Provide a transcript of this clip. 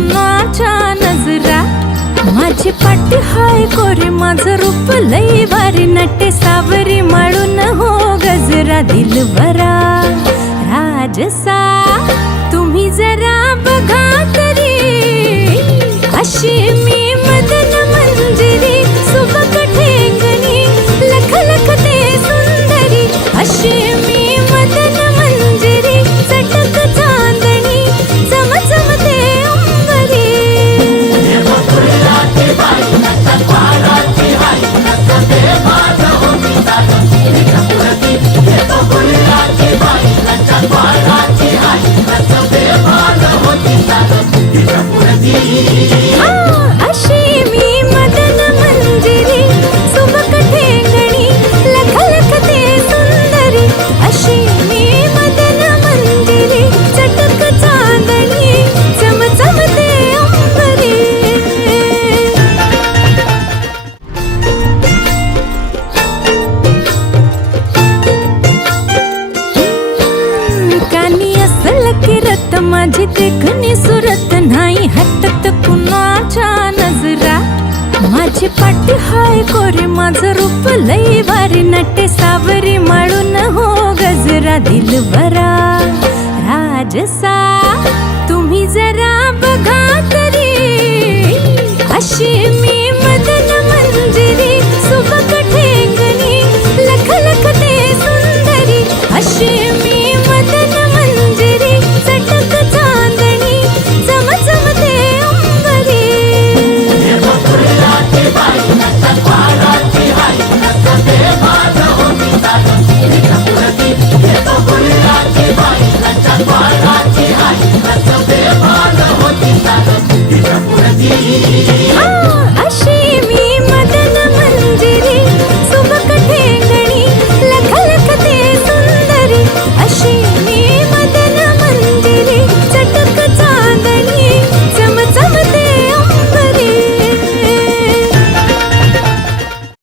कुणाच्या नजरा, माझी पाठी हाय कोरे माझं रूप लई भारी, नटे सावरी माळून हो गजरा दिलबरा राजसा, तुम्ही जरा बघा तरी अशी मी मदन मंजिरी, सुबक ठेंगणी लख लखते सुंदरी, अशी मी मदन मंजिरी, चटक चांदणी चमचमते अंबरी. अशी मी मदन मंजिरी, सुबक ठेंगणी लख लखते सुंदरी, अशी मी मदन मंजिरी, चटक चांदणी चमचमते अंबरी. कानी असल किरत माझी देखणी सुरत, नाही हटत कुणाच्या नजरा, माझी पाठी हाय कोरे माझं रूप लई भारी, नटे सावरी माळून हो गजरा दिलबरा राजसा.